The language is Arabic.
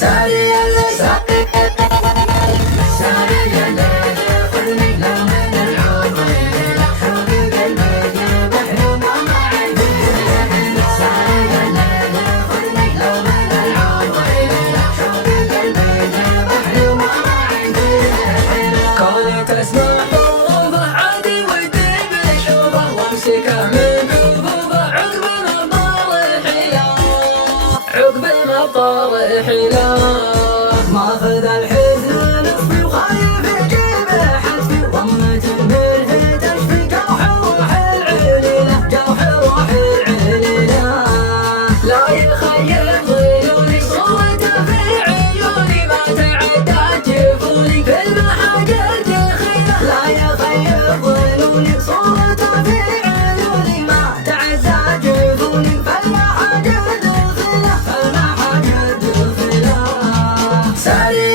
ساري يا ليل ساري يا ليل خذني لا من العمر حبيب المدينة محروم ما عندي ساري يا ليل خذني لا من العمر حبيب المدينة محروم ما عندي كونك تسمع طوبة عادي ودي بشوفه وامسكه من قبوبه عقب مطار حلا ماخذ الحزن لطفي وخايف يجيبه حتفي ضمة منه تشفي جرح روح العليلة جرح روح العليلة لا يخيب ضيوني صورته في عيوني ما تعدى جفوني في المحاجر دخيلة لا يخيب ضيوني صورته في عيوني ما تعدى جفوني في المحاجر دخيلة ساري